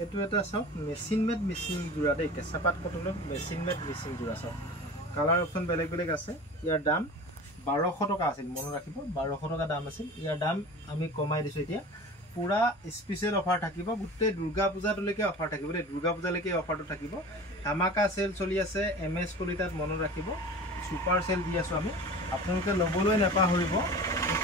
এইটো এটা চাওক মেচিন মেড মিচিং জোৰা দেই কেঁচাপাত কটনৰ মেচিন মেড মিচিং জোৰা চাওক কালাৰ অপশ্যন বেলেগ বেলেগ আছে ইয়াৰ দাম 1200 টকা আছিল মনত ৰাখিব 1200 টকা দাম আছিল ইয়াৰ দাম আমি কমাই দিছো এতিয়া পুৰা স্পেশাল অফাৰ থাকিব গুটেই দুৰ্গা পূজালৈকে অফাৰ থাকিব দেই দুৰ্গা পূজালৈকে অফাৰটো থাকিব ধামাকা সেল চলি আছে এমএছ কলিতাত মনত ৰাখিব সুপাৰ সেল দি আছো আমি আপোনালোকে লবলৈ নাপাহৰিব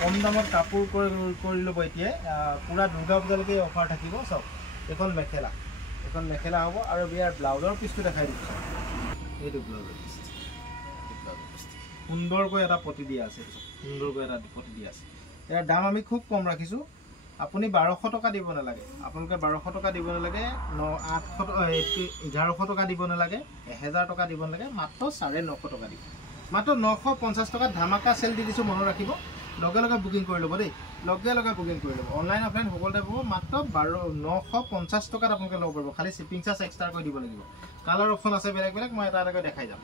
কম দামত কাপোৰ কৰি ল'ব এতিয়া পুৰা দুৰ্গা পূজালৈকে অফাৰ থাকিব চাওক এখন মেখেলা হ'ব আৰু বিয়াৰ ব্লাউজৰ পিছটো দেখাই দিছো এইটো ব্লাউজৰ পিছ সুন্দৰকৈ এটা পটি দিয়া আছে সুন্দৰকৈ এটা পটি দিয়া আছে ইয়াৰ দাম আমি খুব কম ৰাখিছো আপুনি 1200 টকা দিব নালাগে আপোনালোকে 1200 টকা দিব নালাগে 1100 টকা দিব নালাগে 1000 টকা দিব নালাগে মাত্ৰ 950 টকা দিব মাত্ৰ 950 টকা ধামাকা সেল দি দিছো মনত ৰাখিব লগে লগে বুকিং কৰি ল'ব দেই লগে লগে বুকিং কৰি ল'ব অনলাইন অফলাইন সকলোতে পাব মাত্ৰ 950 টকাত আপোনালোকে ল'ব পাৰিব খালি শিপিং চাৰ্জ এক্সট্ৰা কৰি দিব লাগিব কালাৰ অপশ্যন আছে বেলেগ বেলেগ মই এটা এটাকৈ দেখাই যাম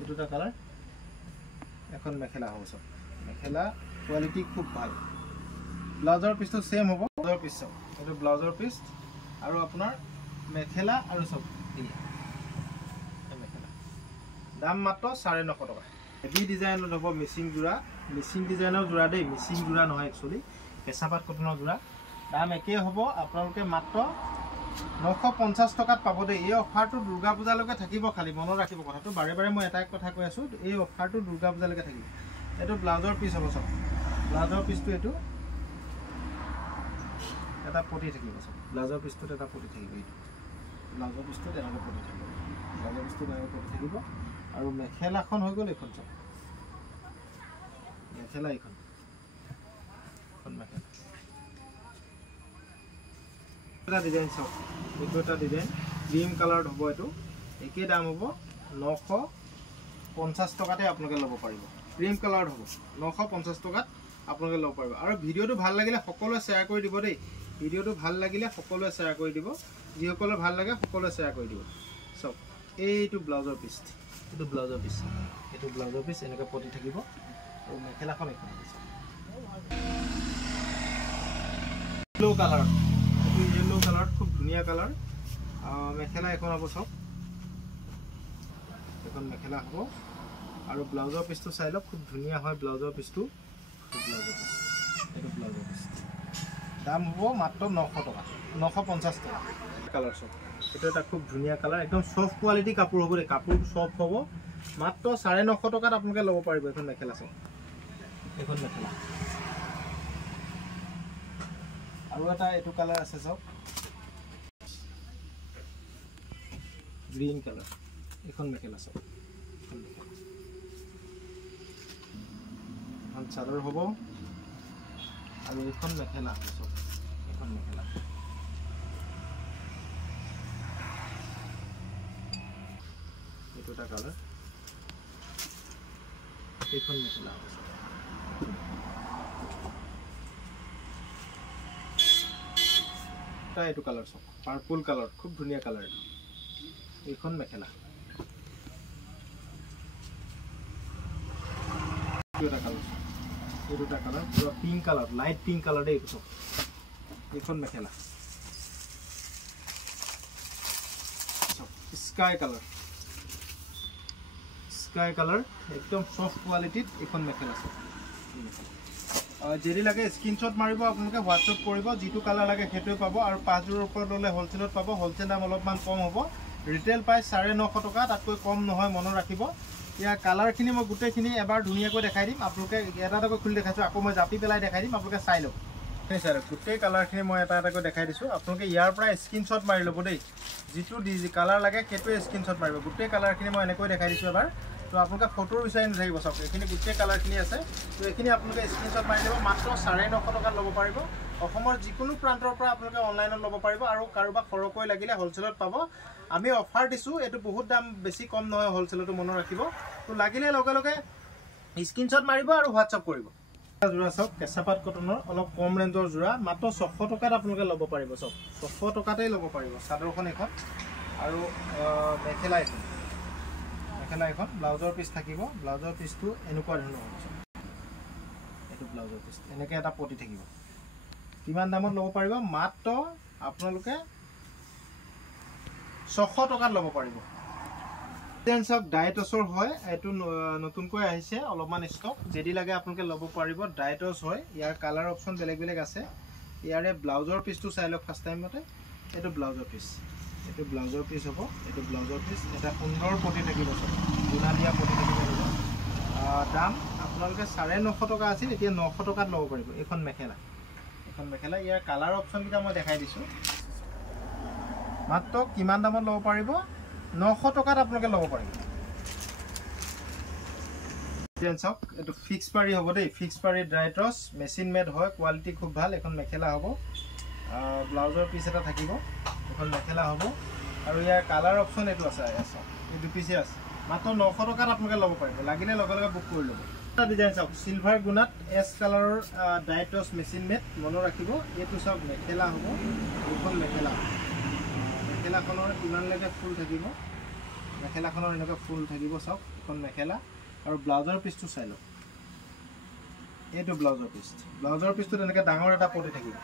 এইটো এটা কালাৰ এখন মেখেলা হ'ব সব মেখেলা কোৱালিটি খুব ভাল ব্লাউজৰ পিছটো সেম হ'ব ব্লাউজৰ পিছ এইটো ব্লাউজৰ পিছ আৰু আপোনাৰ মেখেলা আৰু সব এই মেখেলা দাম মাত্ৰ 950 টকা হেভি ডিজাইনত হ'ব মিচিং ডিজাইনৰ জোৰা দেই মিচিং জোৰা নহয় একচুয়ালি কেঁচাপাত কটনৰ জোৰা দাম একে হ'ব আপোনালোকে মাত্ৰ 950 টকাত পাব দেই এই অফাৰটো দুৰ্গা পূজালৈকে থাকিব খালি মনত ৰাখিব কথাটো বাৰে বাৰে মই এটা কথা কৈ আছো এই অফাৰটো দুৰ্গা পূজালৈকে থাকিব এটো ব্লাউজৰ পিছ হ'ব সব ব্লাউজৰ পিছটো এটো এটা পটি থাকিব সব ব্লাউজৰ পিছটোত এটা পটি থাকিব এই ব্লাউজৰ পিছটোত এটা পটি থাকিব ব্লাউজৰ পিছটোত এটা পটি থাকিব আৰু মেখেলাখন হৈ গ'ল এখন সব মেখেলা এখন মেখেলা এটা ডিজাইন চাওক এইটো এটা ডিজাইন ক্ৰীম কালাৰত হ'ব এইটো একে দাম হ'ব 950 টকাতে আপোনালোকে ল'ব পাৰিব ক্ৰীম কালাৰত হ'ব 950 টকাত আপোনালোকে ল'ব পাৰিব আৰু ভিডিঅ'টো ভাল লাগিলে সকলোৱে শ্বেয়াৰ কৰি দিব দেই ভিডিঅ'টো ভাল লাগিলে সকলোৱে শ্বেয়াৰ কৰি দিব যিসকলৰ ভাল লাগে সকলোৱে শ্বেয়াৰ কৰি দিব চাওক এইটো ব্লাউজৰ পিছ এইটো ব্লাউজৰ পিছ এনেকৈ পটি থাকিব আৰু মেখেলাখন এখন য়েলো কালাৰ येलो कलर खूब धुनिया कलर मेखेला এখন হ'ব সব এখন মেখেলা হ'ব আৰু ব্লাউজৰ পিছটো চাই লওক খুব ধুনিয়া হয় ব্লাউজৰ পিছটো এইটো ব্লাউজৰ পিছ দাম হ'ব মাত্ৰ 900 টকা 950 টকা কালাৰ সব এটা এটা খুব ধুনিয়া কালাৰ একদম সফট কোৱালিটি কাপোৰ হ'ব কাপোৰটো সফট হ'ব মাত্ৰ 950 টকাত আপোনালোকে ল'ব পাৰিব এখন মেখেলা সব এখন মেখেলা আৰু এটা এটো কালাৰ আছে সব গ্ৰীন কালাৰ এখন মেখেলা সব এখন চাদৰ হ'ব আৰু এখন মেখেলা হ'ব সব এখন মেখেলা এটো এটা কালাৰ এখন মেখেলা হ'ব এইটো কালাৰ সব পাৰ্পল কালাৰ খুব ধুনিয়া কালাৰ এইখন মেখেলা এটা কালাৰ পুৰা pink colour light pink colour দেই এইটো এইখন মেখেলা স্কাই কালাৰ একদম সফট কোৱালিটিত এইখন মেখেলা যদি লাগে স্ক্ৰীনশ্বট মাৰিব আপোনালোকে হোৱাটছআপ কৰিব যিটো কালাৰ লাগে সেইটোৱে পাব আৰু 5যোৰৰ ওপৰত ল'লে হোলচেলত পাব হোলচেল দাম অলপমান কম হ'ব ৰিটেল প্ৰাইচ 950 টকা তাতকৈ কম নহয় মনত ৰাখিব ইয়াৰ কালাৰখিনি মই গোটেইখিনি এবাৰ ধুনীয়াকৈ দেখাই দিম আপোনালোকে এটা এটাকৈ খুলি দেখাইছোঁ আকৌ মই জাপি পেলাই দেখাই দিম আপোনালোকে চাই লওক স্যাৰ গোটেই কালাৰখিনি মই এটা এটাকৈ দেখাই দিছোঁ আপোনালোকে ইয়াৰ পৰা স্ক্ৰীনশ্বট মাৰি ল'ব দেই যিটো কালাৰ লাগে সেইটোৱে স্ক্ৰীনশ্বট মাৰিব গোটেই কালাৰখিনি মই এনেকৈ দেখাই দিছোঁ এবাৰ তো আপোনালোকে ফটোৰ বিচাৰি নাথাকিব চাওক এইখিনি গোটেই কালাৰখিনি আছে তো এইখিনি আপোনালোকে স্ক্ৰীনশ্বট মাৰি দিব মাত্ৰ 950 টকাত ল'ব পাৰিব অসমৰ যিকোনো প্ৰান্তৰ পৰা আপোনালোকে অনলাইনত ল'ব পাৰিব আৰু কাৰোবাক সৰহকৈ লাগিলে হোলচেলত পাব আমি অফাৰ দিছোঁ এইটো বহুত দাম বেছি কম নহয় হোলচেলতো মনত ৰাখিব তো লাগিলে লগে লগে স্ক্ৰীনশ্বট মাৰিব আৰু হোৱাটছআপ কৰিব জোৰা চাওক কেঁচাপাত কটনৰ অলপ কম ৰেঞ্জৰ জোৰা মাত্ৰ 600 টকাত আপোনালোকে ল'ব পাৰিব চাওক 600 টকাতেই ল'ব পাৰিব চাদৰখন এখন আৰু মেখেলা এখন ব্লাউজৰ পিছ থাকিব ব্লাউজৰ পিছটো এনেকুৱা ধৰণৰ হ'ব এইটো ব্লাউজৰ পিছ এনেকৈ এটা পটি থাকিব কিমান দামত ল'ব পাৰিব মাত্ৰ আপোনালোকে 600 টকাত ল'ব পাৰিব। ডিজাইনছক ডাইটছৰ হয়, এইটো নতুনকৈ আহিছে অলপমান ষ্টক, যদি লাগে আপোনালোকে ল'ব পাৰিব। ডাইটছ হয়, ইয়াৰ কালাৰ অপশ্যন বেলেগ বেলেগ আছে। ইয়াৰে ব্লাউজৰ পিচটো চাই লওক ফাৰ্ষ্ট টাইমতে। এইটো ব্লাউজৰ পিচ, এইটো ব্লাউজৰ পিচ হ'ব, এইটো ব্লাউজৰ পিচ। এটা সুন্দৰ পটি থাকিব, চব গুণা দিয়া পটি থাকিব। দাম আপোনালোকে 950 টকা আছিল, এতিয়া 900 টকাত ল'ব পাৰিব। এইখন মেখেলা, এইখন মেখেলা। ইয়াৰ কালাৰ অপশ্যনকেইটা মই দেখাই দিছোঁ। মাত্ৰ কিমান দামত ল'ব পাৰিব? 900 টকাত আপোনালোকে ল'ব পাৰিব। চাওক, এইটো ফিক্স পাৰি হ'ব দেই, ফিক্স পাৰি ড্ৰাইটছ, মেচিন মেড হয়, কোৱালিটি খুব ভাল। এখন মেখেলা হ'ব, ব্লাউজৰ পিচ এটা থাকিব, এখন মেখেলা হ'ব। আৰু ইয়াৰ কালাৰ অপশ্যন এইটো আছে, এই 2 পিচে আছে। মাত্ৰ 900 টকাত আপোনালোকে ল'ব পাৰিব, লাগিলে লগে লগে বুক কৰি ল'ব। এটা ডিজাইন চাওক, চিলভাৰ গুণাত এছ কালাৰৰ ডাইটছ মেচিন মেড, মনত ৰাখিব। এইটো চাওক মেখেলা হ'ব, এইখন মেখেলা। মেখেলাখনৰ ইমানলৈকে ফুল থাকিব, মেখেলাখনৰ এনেকুৱা ফুল থাকিব, চাওক এখন মেখেলা। আৰু ব্লাউজৰ পিচটো চাই লওক, এইটো ব্লাউজৰ পিচ। ব্লাউজৰ পিচটোত এনেকৈ ডাঙৰ এটা পটি থাকিব,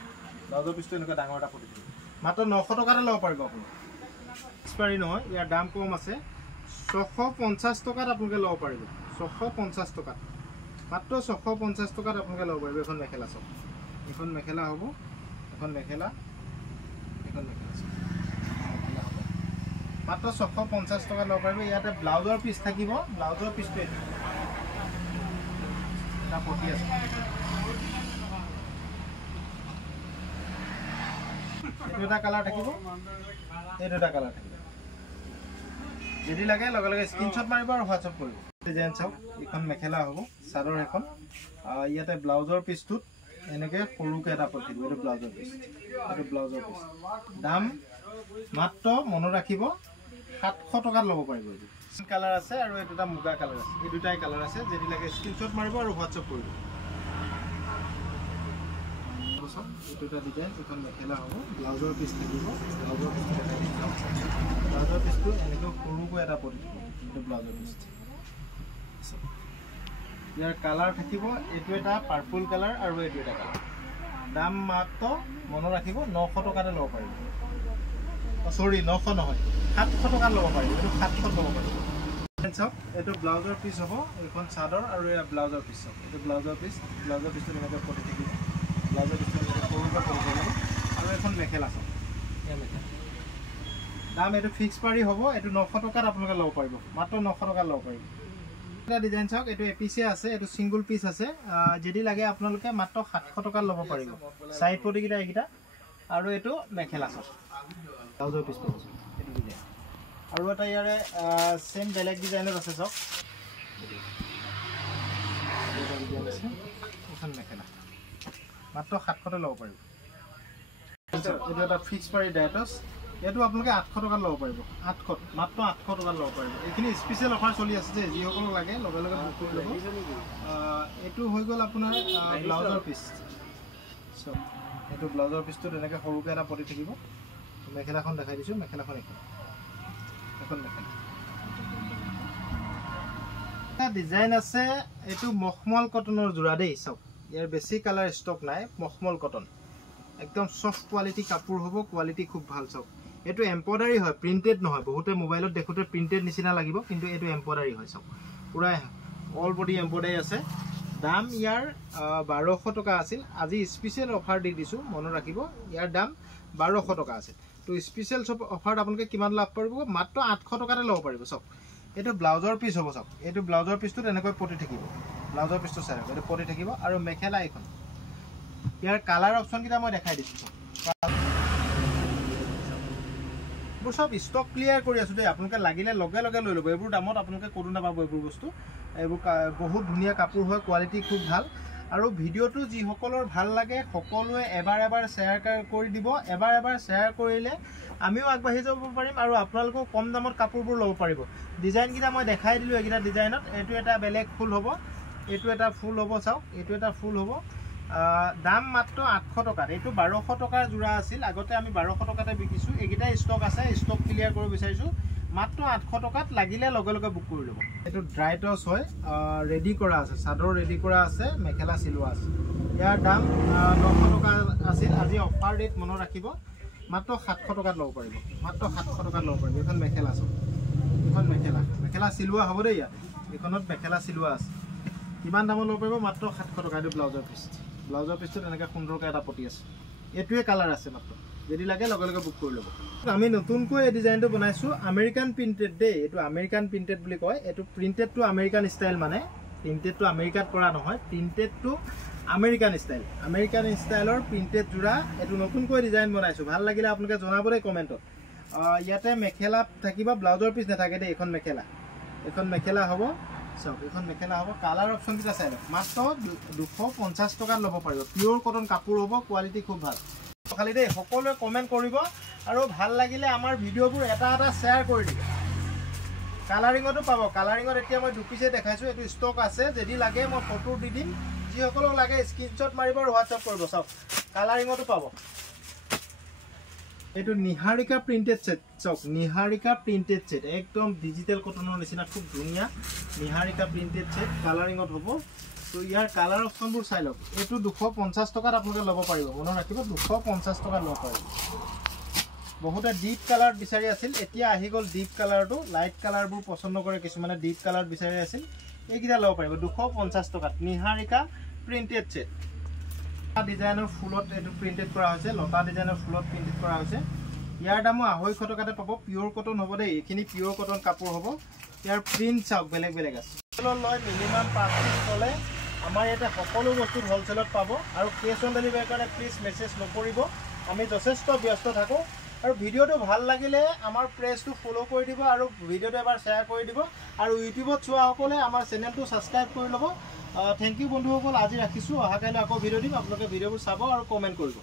ব্লাউজৰ পিচটো এনেকুৱা ডাঙৰ এটা পটি থাকিব। মাত্ৰ 900 টকাতে ল'ব পাৰিব আপুনি। এক্সপায়াৰী নহয়, ইয়াৰ দাম কম আছে। 650 টকাত আপোনালোকে ল'ব পাৰিব, 650 টকাত, মাত্ৰ 650 টকাত আপোনালোকে ল'ব পাৰিব। এখন মেখেলা চাওক, এখন মেখেলা হ'ব, এখন মেখেলা, এখন মেখেলা চাওক, মাত্ৰ 650 টকাত ল'ব পাৰিব। ইয়াতে ব্লাউজৰ পিচ থাকিব, ব্লাউজৰ পিচটো এইটো এটা পটি আছে। এইটো এটা কালাৰ থাকিব, এইটো এটা কালাৰ থাকিব। যদি লাগে লগে লগে স্ক্ৰীনশ্বট মাৰিব আৰু হোৱাটছআপ কৰিব। ডিজাইন চাওক, এইখন মেখেলা হ'ব, চাদৰ এখন। ইয়াতে ব্লাউজৰ পিচটোত এনেকৈ সৰুকৈ এটা পটি থাকিব, এইটো ব্লাউজৰ পিচ, এইটো ব্লাউজৰ পিচ। দাম মাত্ৰ মনত ৰাখিব 700 টকাত ল'ব পাৰিব। এইটো কালাৰ আছে আৰু এইটো এটা মুগা কালাৰ আছে, এই দুটাই কালাৰ আছে। যদি লাগে স্ক্ৰীনশ্বট মাৰিব আৰু হোৱাটছআপ কৰিব। এইটো এটা ডিজাইন, এইখন মেখেলা হ'ব, ব্লাউজৰ পিচ থাকিব, ব্লাউজৰ পিচটো দেখাই দিম। ব্লাউজৰ পিচটো এনেকৈ সৰুকৈ এটা পটি থাকিব, এইটো ব্লাউজৰ পিচ। ইয়াৰ কালাৰ থাকিব, এইটো এটা পাৰ্পল কালাৰ আৰু এইটো এটা কালাৰ। দাম মাত্ৰ মনত ৰাখিব 900 টকাতে ল'ব পাৰিব। চৰি 900 নহয়, 700 টকাত ল'ব পাৰিব। এইটো 700 ল'ব পাৰিব। চাওক, এইটো ব্লাউজৰ পিচ হ'ব, এইখন চাদৰ আৰু এয়া ব্লাউজৰ পিচ চাওক, এইটো ব্লাউজৰ পিচ। ব্লাউজৰ পিচটো এনেকৈ পটি থাকিব, ব্লাউজৰ পিচটো এনেকৈ সৰুকৈ পটি থাকিব। আৰু এখন মেখেলা চাওক, এয়া মেখেলা। দাম এইটো ফিক্স পাৰি হ'ব, এইটো 900 টকাত আপোনালোকে ল'ব পাৰিব, মাত্ৰ 900 টকাত ল'ব পাৰিব। এটা ডিজাইন চাওক, এইটো এপিচে আছে, এইটো ছিংগুল পিচ আছে। যদি লাগে আপোনালোকে মাত্ৰ 700 টকাত ল'ব পাৰিব। চাইড পটিকেইটা এইকেইটা। আৰু এইটো মেখেলা চাওক, ব্লাউজৰ পিচ পাব এইটো ডিজাইন। আৰু এটা ইয়াৰে চেম বেলেগ ডিজাইনত আছে চাওক, এইখন মেখেলা মাত্ৰ 700তে ল'ব পাৰিব। এইটো এটা ফিক্স পাৰি ডাইটছ, এইটো আপোনালোকে 800 টকাত ল'ব পাৰিব। 800, মাত্ৰ 800 টকাত ল'ব পাৰিব। এইখিনি স্পেচিয়েল অফাৰ চলি আছে যে, যিসকলক লাগে লগে লগে বুক কৰি ল'ব। এইটো হৈ গ'ল আপোনাৰ ব্লাউজৰ পিচ চাওক, এইটো ব্লাউজৰ পিচটোত এনেকৈ সৰুকৈ এটা পটি থাকিব। মেখেলাখন দেখাই দিছোঁ, মেখেলাখন এখন, এখন মেখেলা। এটা ডিজাইন আছে, এইটো মখমল কটনৰ যোৰা দেই। চাওক, ইয়াৰ বেছি কালাৰ ষ্টক নাই, মখমল কটন, একদম চফ্ট কোৱালিটি কাপোৰ হ'ব, কোৱালিটি খুব ভাল। চাওক, এইটো এম্ব্ৰইডাৰী হয়, প্ৰিণ্টেড নহয়। বহুতে মোবাইলত দেখোঁতে প্ৰিণ্টেড নিচিনা লাগিব, কিন্তু এইটো এম্ব্ৰইডাৰী হয়। চাওক, পূৰা অল বডি এম্ব্ৰইডাৰী আছে। দাম ইয়াৰ 1200 টকা আছিল, আজি স্পেচিয়েল অফাৰ দি দিছোঁ, মনত ৰাখিব। ইয়াৰ দাম 1200 টকা আছিল। তো স্পেচিয়েল অফাৰত আপোনালোকে কিমান লাভ কৰিব? মাত্ৰ 800 টকাতে ল'ব পাৰিব। চাওক, এইটো ব্লাউজৰ পিচ হ'ব। চাওক, এইটো ব্লাউজৰ পিচটোত এনেকৈ পটি থাকিব, ব্লাউজৰ পিচটো চাই লওক, এইটো পটি থাকিব। আৰু মেখেলা এইখন। ইয়াৰ কালাৰ অপশ্যনকেইটা মই দেখাই দিছোঁ। এইবোৰ চব ষ্টক ক্লিয়াৰ কৰি আছোঁ দেই, আপোনালোকে লাগিলে লগে লগে লৈ ল'ব। এইবোৰ দামত আপোনালোকে ক'তো নাপাব এইবোৰ বস্তু। এইবোৰ বহুত ধুনীয়া কাপোৰ হয়, কোৱালিটি খুব ভাল। আৰু ভিডিঅ'টো যিসকলৰ ভাল লাগে সকলোৱে এবাৰ শ্বেয়াৰ কৰি দিব। এবাৰ শ্বেয়াৰ কৰিলে আমিও আগবাঢ়ি যাব পাৰিম আৰু আপোনালোকেও কম দামত কাপোৰবোৰ ল'ব পাৰিব। ডিজাইনকেইটা মই দেখাই দিলোঁ, এইকেইটা ডিজাইনত। এইটো এটা বেলেগ ফুল হ'ব, এইটো এটা ফুল হ'ব। চাওক, এইটো এটা ফুল হ'ব। দাম মাত্ৰ 800 টকাত। এইটো 1200 টকাৰ যোৰা আছিল, আগতে আমি 1200 টকাতে বিকিছোঁ। এইকেইটা ষ্টক আছে, ষ্টক ক্লিয়াৰ কৰিব বিচাৰিছোঁ। মাত্ৰ 800 টকাত, লাগিলে লগে লগে বুক কৰি ল'ব। এইটো ড্ৰাইটছ হয়, ৰেডি কৰা আছে, চাদৰ ৰেডি কৰা আছে, মেখেলা চিলোৱা আছে। ইয়াৰ দাম 900 টকা আছিল, আজি অফাৰ ৰেট মনত ৰাখিব। মাত্ৰ 700 টকাত ল'ব পাৰিব মাত্ৰ 700 টকাত ল'ব পাৰিব এখন মেখেলা আছে এখন মেখেলা চিলোৱা হ'ব দেই ইয়াত এখনত মেখেলা চিলোৱা আছে কিমান দামত ল'ব পাৰিব মাত্ৰ 700 টকা দি ব্লাউজৰ পিছটো এনেকৈ সুন্দৰকৈ এটা পটি আছে এইটোৱে কালাৰ আছে মাত্ৰ যদি লাগে লগে লগে বুক কৰি ল'ব আমি নতুনকৈ এই ডিজাইনটো বনাইছোঁ আমেৰিকান প্ৰিণ্টেড দেই এইটো আমেৰিকান প্ৰিণ্টেড বুলি কয় এইটো প্ৰিণ্টেডটো আমেৰিকান ষ্টাইল মানে প্ৰিণ্টেডটো আমেৰিকাত কৰা নহয় প্ৰিণ্টেডটো আমেৰিকান ষ্টাইলৰ প্ৰিণ্টেড যোৰা এইটো নতুনকৈ ডিজাইন বনাইছোঁ ভাল লাগিলে আপোনালোকে জনাব দেই কমেণ্টত ইয়াতে মেখেলা থাকিব ব্লাউজৰ পিছ নাথাকে দেই এইখন মেখেলা হ'ব চাওক এইখন মেখেলা হ'ব কালাৰ অপশ্যনকেইটা চাই লওক মাত্ৰ 250 টকাত ল'ব পাৰিব পিয়'ৰ কটন কাপোৰ হ'ব কোৱালিটি খুব ভাল খালি দেই সকলোৱে কমেণ্ট কৰিব আৰু ভাল লাগিলে আমাৰ ভিডিঅ'বোৰ এটা শ্বেয়াৰ কৰি দিব কালাৰিঙতো পাব কালাৰিঙত এতিয়া মই 2 পিছে দেখাইছোঁ এইটো ষ্টক আছে যদি লাগে মই ফটো দি দিম যিসকলক লাগে স্ক্ৰীনশ্বট মাৰিব আৰু হোৱাটছআপ কৰিব চাওক কালাৰিঙতো পাব এইটো নিহাৰিকা প্ৰিণ্টেড ছেট চাওক নিহাৰিকা প্ৰিণ্টেড ছেট একদম ডিজিটেল কটনৰ নিচিনা খুব ধুনীয়া নিহাৰিকা প্ৰিণ্টেড ছেট কালাৰিঙত হ'ব তো ইয়াৰ কালাৰ অপশ্যনবোৰ চাই লওক এইটো 250 টকাত আপোনালোকে ল'ব পাৰিব মনত ৰাখিব 250 টকাত ল'ব পাৰিব বহুতে ডিপ কালাৰ বিচাৰি আছিল এতিয়া আহি গ'ল ডিপ কালাৰটো লাইট কালাৰবোৰ পছন্দ কৰে কিছুমানে ডিপ কালাৰ বিচাৰি আছিল এইকেইটা ল'ব পাৰিব 250 টকাত নিহাৰিকা প্ৰিণ্টেড ছেট ডিজাইনৰ ফুলত এইটো প্ৰিণ্টেড কৰা হৈছে লতা ডিজাইনৰ ফুলত প্ৰিণ্টেড কৰা হৈছে ইয়াৰ দামো 250 টকাতে পাব পিয়'ৰ কটন হ'ব দেই এইখিনি পিয়'ৰ কটন কাপোৰ হ'ব ইয়াৰ প্ৰিণ্ট চাওক বেলেগ আছে লয় মিনিমাম 5 পিচ ল'লে আমাৰ ইয়াতে সকলো বস্তু হ'লচেলত পাব আৰু কেছ অন ডেলিভাৰীৰ কাৰণে প্লিজ মেছেজ নকৰিব আমি যথেষ্ট ব্যস্ত থাকোঁ আৰু ভিডিঅ'টো ভাল লাগিলে আমাৰ পেজটো ফ'ল' কৰি দিব আৰু ভিডিঅ'টো এবাৰ শ্বেয়াৰ কৰি দিব আৰু ইউটিউবত চোৱাসকলে আমাৰ চেনেলটো ছাবস্ক্ৰাইব কৰি ল'ব থেংক ইউ বন্ধুসকল আজি ৰাখিছোঁ অহাকাইলৈ আকৌ ভিডিঅ' দিম আপোনালোকে ভিডিঅ'বোৰ চাব আৰু কমেণ্ট কৰিব